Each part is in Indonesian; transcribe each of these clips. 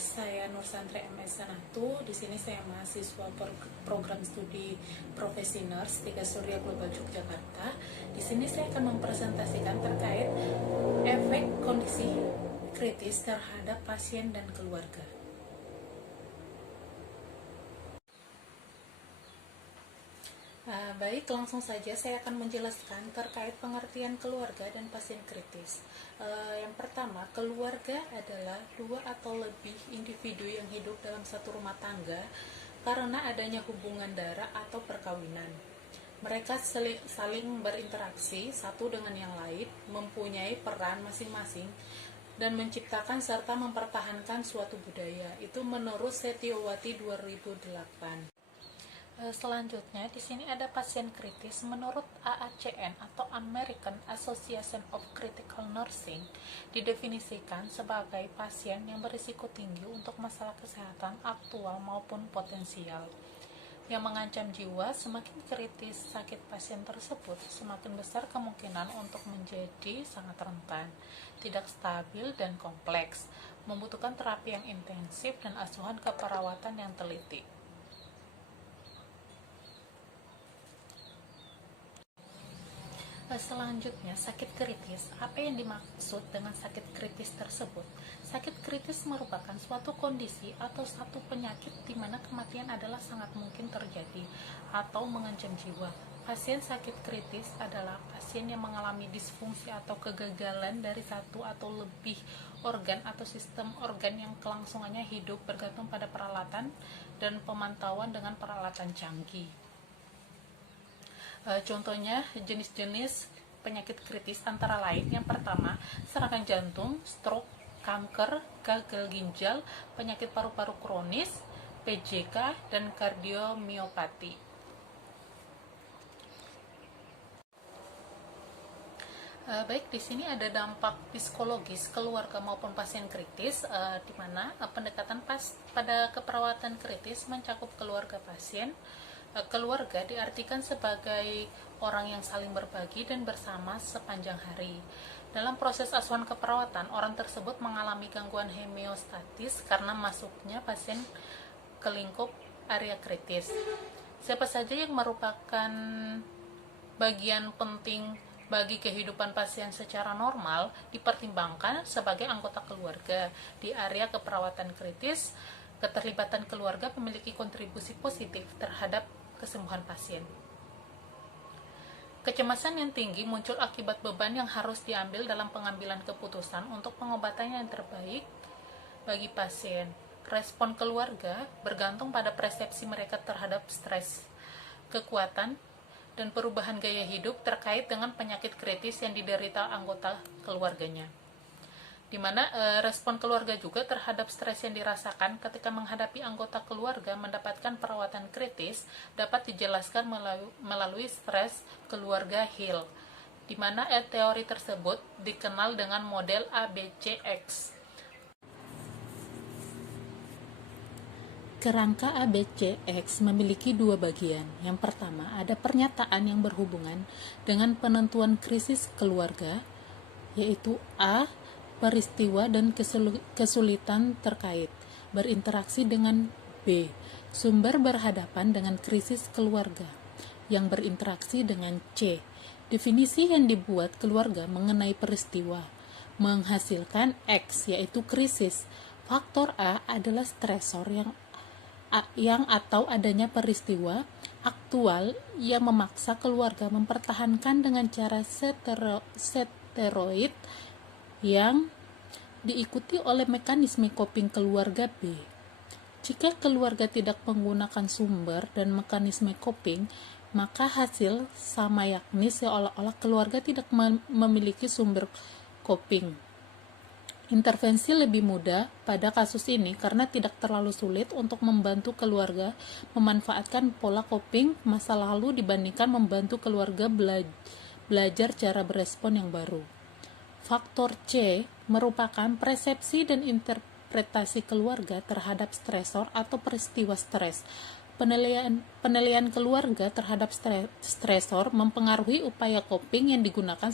saya Nur Santri MS Sanatu. Di sini saya mahasiswa program studi profesi nurse Tiga Surya Global Yogyakarta. Di sini saya akan mempresentasikan terkait efek kondisi kritis terhadap pasien dan keluarga. Baik, langsung saja saya akan menjelaskan terkait pengertian keluarga dan pasien kritis. Yang pertama, keluarga adalah dua atau lebih individu yang hidup dalam satu rumah tangga karena adanya hubungan darah atau perkawinan. Mereka saling berinteraksi satu dengan yang lain, mempunyai peran masing-masing, dan menciptakan serta mempertahankan suatu budaya. Itu menurut Setiawati 2008. Selanjutnya, di sini ada pasien kritis. Menurut AACN atau American Association of Critical Nursing, didefinisikan sebagai pasien yang berisiko tinggi untuk masalah kesehatan aktual maupun potensial, yang mengancam jiwa. Semakin kritis sakit pasien tersebut, semakin besar kemungkinan untuk menjadi sangat rentan, tidak stabil dan kompleks, membutuhkan terapi yang intensif dan asuhan keperawatan yang teliti. Selanjutnya, sakit kritis. Apa yang dimaksud dengan sakit kritis tersebut? Sakit kritis merupakan suatu kondisi atau satu penyakit di mana kematian adalah sangat mungkin terjadi atau mengancam jiwa. Pasien sakit kritis adalah pasien yang mengalami disfungsi atau kegagalan dari satu atau lebih organ atau sistem organ yang kelangsungannya hidup bergantung pada peralatan dan pemantauan dengan peralatan canggih. Contohnya jenis-jenis penyakit kritis antara lain, yang pertama, serangan jantung, stroke, kanker, gagal ginjal, penyakit paru-paru kronis, PJK, dan kardiomiopati. Baik, di sini ada dampak psikologis keluarga maupun pasien kritis, di mana pendekatan pada keperawatan kritis mencakup keluarga pasien. Keluarga diartikan sebagai orang yang saling berbagi dan bersama sepanjang hari. Dalam proses asuhan keperawatan, orang tersebut mengalami gangguan homeostatis karena masuknya pasien ke lingkup area kritis. Siapa saja yang merupakan bagian penting bagi kehidupan pasien secara normal dipertimbangkan sebagai anggota keluarga. Di area keperawatan kritis, keterlibatan keluarga memiliki kontribusi positif terhadap kesembuhan pasien. Kecemasan yang tinggi muncul akibat beban yang harus diambil dalam pengambilan keputusan untuk pengobatan yang terbaik bagi pasien. Respon keluarga bergantung pada persepsi mereka terhadap stres, kekuatan, dan perubahan gaya hidup terkait dengan penyakit kritis yang diderita anggota keluarganya, di mana respon keluarga juga terhadap stres yang dirasakan ketika menghadapi anggota keluarga mendapatkan perawatan kritis dapat dijelaskan melalui stres keluarga Hill, di mana teori tersebut dikenal dengan model ABCX. Kerangka ABCX memiliki dua bagian. Yang pertama, ada pernyataan yang berhubungan dengan penentuan krisis keluarga, yaitu A, peristiwa dan kesulitan terkait, berinteraksi dengan B, sumber berhadapan dengan krisis keluarga, yang berinteraksi dengan C, definisi yang dibuat keluarga mengenai peristiwa, menghasilkan X, yaitu krisis. Faktor A adalah stresor yang atau adanya peristiwa aktual yang memaksa keluarga mempertahankan dengan cara steroid yang diikuti oleh mekanisme coping keluarga B. Jika keluarga tidak menggunakan sumber dan mekanisme coping, maka hasil sama, yakni seolah-olah keluarga tidak memiliki sumber coping. Intervensi lebih mudah pada kasus ini karena tidak terlalu sulit untuk membantu keluarga memanfaatkan pola coping masa lalu dibandingkan membantu keluarga belajar cara berespon yang baru. Faktor C merupakan persepsi dan interpretasi keluarga terhadap stresor atau peristiwa stres. Penilaian keluarga terhadap stresor mempengaruhi upaya coping yang digunakan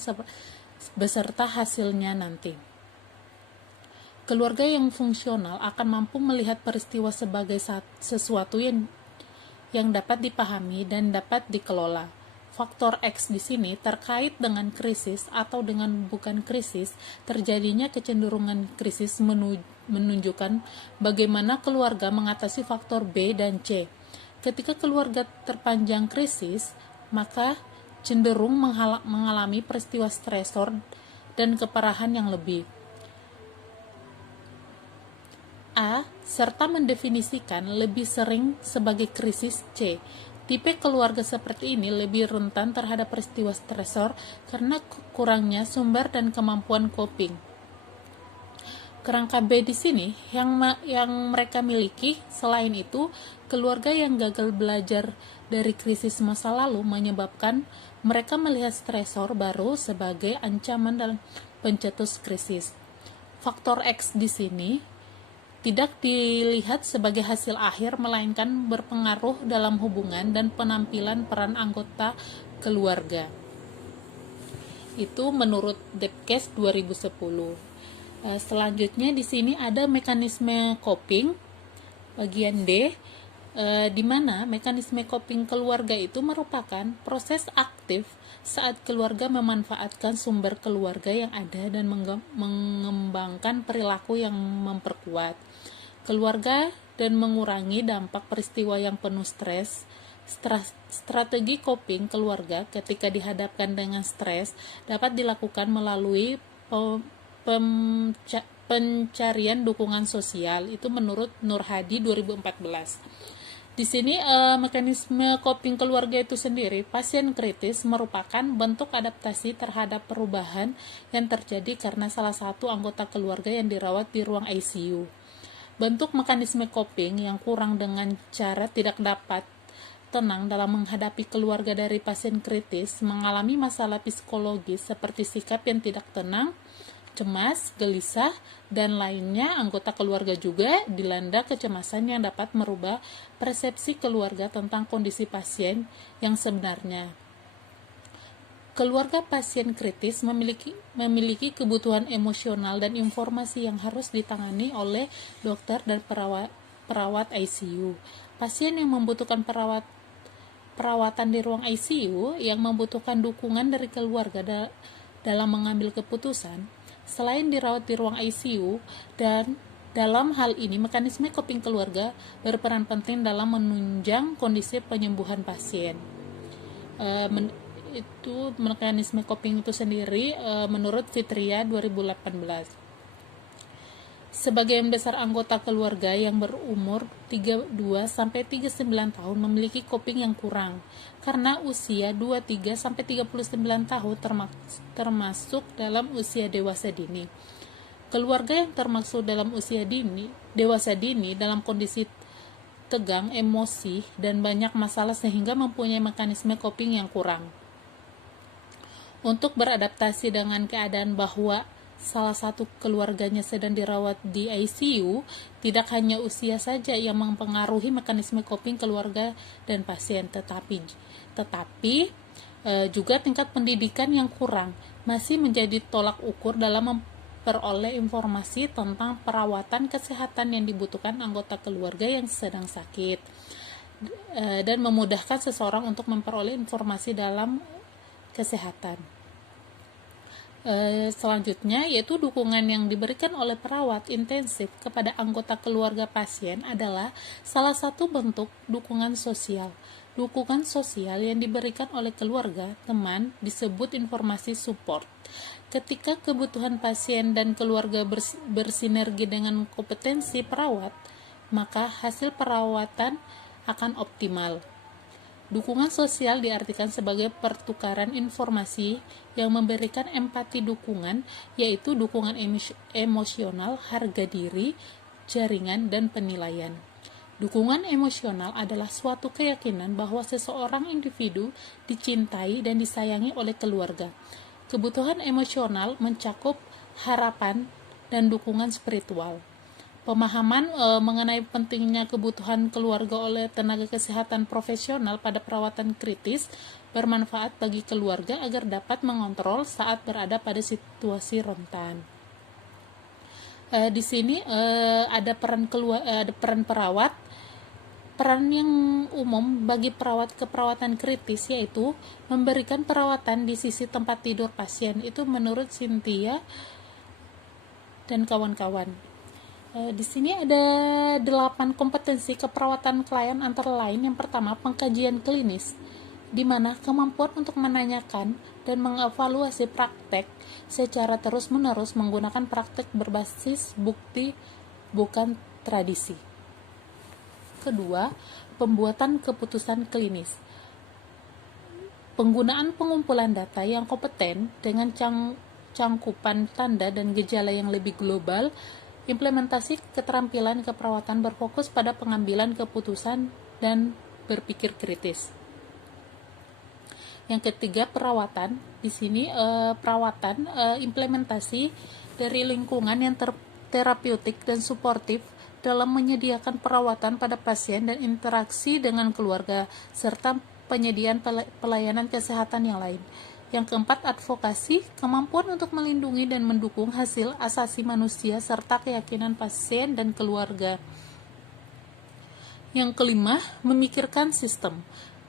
beserta hasilnya nanti. Keluarga yang fungsional akan mampu melihat peristiwa sebagai sesuatu yang dapat dipahami dan dapat dikelola. Faktor X di sini terkait dengan krisis atau dengan bukan krisis, terjadinya kecenderungan krisis menunjukkan bagaimana keluarga mengatasi faktor B dan C. Ketika keluarga terpanjang krisis, maka cenderung mengalami peristiwa stresor dan keparahan yang lebih. A, serta mendefinisikan lebih sering sebagai krisis C. Tipe keluarga seperti ini lebih rentan terhadap peristiwa stresor karena kurangnya sumber dan kemampuan coping. Kerangka B di sini yang mereka miliki. Selain itu, keluarga yang gagal belajar dari krisis masa lalu menyebabkan mereka melihat stresor baru sebagai ancaman dalam pencetus krisis. Faktor X di sini tidak dilihat sebagai hasil akhir, melainkan berpengaruh dalam hubungan dan penampilan peran anggota keluarga. Itu menurut Debcast 2010. Selanjutnya di sini ada mekanisme coping bagian D, di mana mekanisme coping keluarga itu merupakan proses aktif saat keluarga memanfaatkan sumber keluarga yang ada dan mengembangkan perilaku yang memperkuat keluarga dan mengurangi dampak peristiwa yang penuh stres. Strategi coping keluarga ketika dihadapkan dengan stres dapat dilakukan melalui pencarian dukungan sosial. Itu menurut Nur Hadi 2014. Di sini mekanisme coping keluarga itu sendiri, pasien kritis merupakan bentuk adaptasi terhadap perubahan yang terjadi karena salah satu anggota keluarga yang dirawat di ruang ICU. Bentuk mekanisme coping yang kurang dengan cara tidak dapat tenang dalam menghadapi keluarga dari pasien kritis mengalami masalah psikologis seperti sikap yang tidak tenang, cemas, gelisah, dan lainnya. Anggota keluarga juga dilanda kecemasan yang dapat merubah persepsi keluarga tentang kondisi pasien yang sebenarnya. Keluarga pasien kritis memiliki kebutuhan emosional dan informasi yang harus ditangani oleh dokter dan perawat ICU. Pasien yang membutuhkan perawatan di ruang ICU yang membutuhkan dukungan dari keluarga dalam mengambil keputusan, selain dirawat di ruang ICU, dan dalam hal ini mekanisme coping keluarga berperan penting dalam menunjang kondisi penyembuhan pasien. Itu mekanisme coping itu sendiri menurut Fitria 2018. Sebagian besar anggota keluarga yang berumur 32-39 tahun memiliki coping yang kurang karena usia 23-39 tahun termasuk dalam usia dewasa dini. Keluarga yang termasuk dalam usia dewasa dini dalam kondisi tegang, emosi, dan banyak masalah sehingga mempunyai mekanisme coping yang kurang. Untuk beradaptasi dengan keadaan bahwa salah satu keluarganya sedang dirawat di ICU, tidak hanya usia saja yang mempengaruhi mekanisme coping keluarga dan pasien, tetapi juga tingkat pendidikan yang kurang masih menjadi tolak ukur dalam memperoleh informasi tentang perawatan kesehatan yang dibutuhkan anggota keluarga yang sedang sakit, dan memudahkan seseorang untuk memperoleh informasi dalam kesehatan. Selanjutnya yaitu dukungan yang diberikan oleh perawat intensif kepada anggota keluarga pasien adalah salah satu bentuk dukungan sosial. Dukungan sosial yang diberikan oleh keluarga teman disebut informasi support. Ketika kebutuhan pasien dan keluarga bersinergi dengan kompetensi perawat, maka hasil perawatan akan optimal. Dukungan sosial diartikan sebagai pertukaran informasi yang memberikan empati dukungan, yaitu dukungan emosional, harga diri, jaringan, dan penilaian. Dukungan emosional adalah suatu keyakinan bahwa seseorang individu dicintai dan disayangi oleh keluarga. Kebutuhan emosional mencakup harapan dan dukungan spiritual. Pemahaman mengenai pentingnya kebutuhan keluarga oleh tenaga kesehatan profesional pada perawatan kritis bermanfaat bagi keluarga agar dapat mengontrol saat berada pada situasi rentan. Di sini ada ada peran perawat. Peran yang umum bagi perawat keperawatan kritis yaitu memberikan perawatan di sisi tempat tidur pasien. Itu menurut Cynthia dan kawan-kawan. Di sini ada 8 kompetensi keperawatan klien, antara lain yang pertama pengkajian klinis, di mana kemampuan untuk menanyakan dan mengevaluasi praktek secara terus-menerus menggunakan praktek berbasis bukti bukan tradisi. Kedua, pembuatan keputusan klinis. Penggunaan pengumpulan data yang kompeten dengan cangkupan tanda dan gejala yang lebih global. Implementasi keterampilan keperawatan berfokus pada pengambilan keputusan dan berpikir kritis. Yang ketiga, perawatan. Di sini perawatan implementasi dari lingkungan yang terapeutik dan suportif dalam menyediakan perawatan pada pasien dan interaksi dengan keluarga, serta penyediaan pelayanan kesehatan yang lain. Yang keempat, advokasi, kemampuan untuk melindungi dan mendukung hasil asasi manusia serta keyakinan pasien dan keluarga. Yang kelima, memikirkan sistem,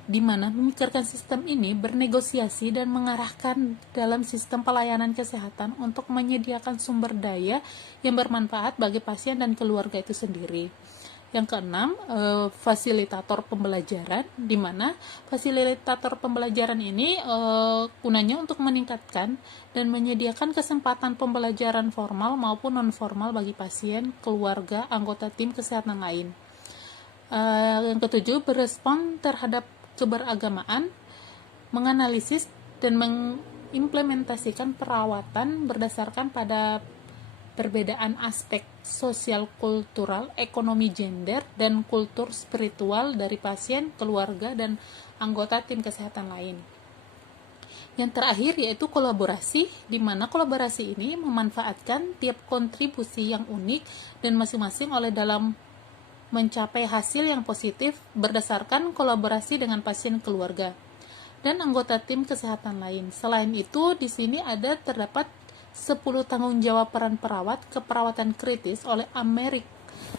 di mana memikirkan sistem ini bernegosiasi dan mengarahkan dalam sistem pelayanan kesehatan untuk menyediakan sumber daya yang bermanfaat bagi pasien dan keluarga itu sendiri. Yang keenam, fasilitator pembelajaran, di mana fasilitator pembelajaran ini gunanya untuk meningkatkan dan menyediakan kesempatan pembelajaran formal maupun non-formal bagi pasien, keluarga, anggota tim kesehatan lain. Yang ketujuh, berespon terhadap keberagamaan, menganalisis dan mengimplementasikan perawatan berdasarkan pada perbedaan aspek sosial, kultural, ekonomi, gender, dan kultur spiritual dari pasien, keluarga, dan anggota tim kesehatan lain. Yang terakhir yaitu kolaborasi, di mana kolaborasi ini memanfaatkan tiap kontribusi yang unik dan masing-masing oleh dalam mencapai hasil yang positif berdasarkan kolaborasi dengan pasien, keluarga, dan anggota tim kesehatan lain. Selain itu, di sini terdapat 10 tanggung jawab peran perawat keperawatan kritis oleh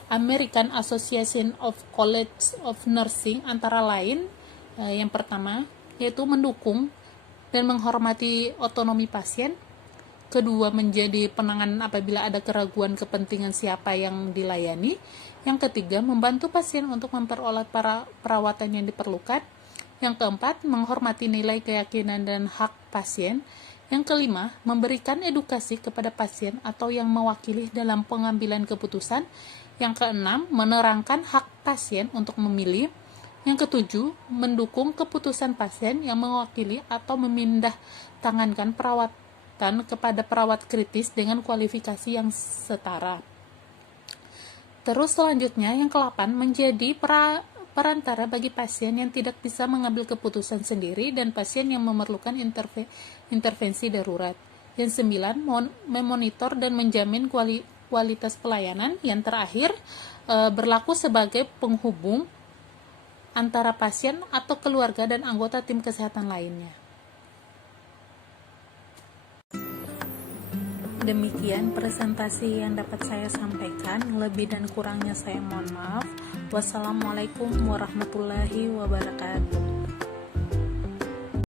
American Association of Colleges of Nursing, antara lain yang pertama yaitu mendukung dan menghormati otonomi pasien. Kedua, menjadi penanganan apabila ada keraguan kepentingan siapa yang dilayani. Yang ketiga, membantu pasien untuk memperoleh perawatan yang diperlukan. Yang keempat, menghormati nilai keyakinan dan hak pasien. Yang kelima, memberikan edukasi kepada pasien atau yang mewakili dalam pengambilan keputusan. Yang keenam, menerangkan hak pasien untuk memilih. Yang ketujuh, mendukung keputusan pasien yang mewakili atau memindah tangankan perawatan kepada perawat kritis dengan kualifikasi yang setara. Terus selanjutnya, yang ke-8, menjadi perantara bagi pasien yang tidak bisa mengambil keputusan sendiri dan pasien yang memerlukan intervensi darurat. Yang 9, memonitor dan menjamin kualitas pelayanan. Yang terakhir, berlaku sebagai penghubung antara pasien atau keluarga dan anggota tim kesehatan lainnya. Demikian presentasi yang dapat saya sampaikan. Lebih dan kurangnya saya mohon maaf. Wassalamualaikum warahmatullahi wabarakatuh.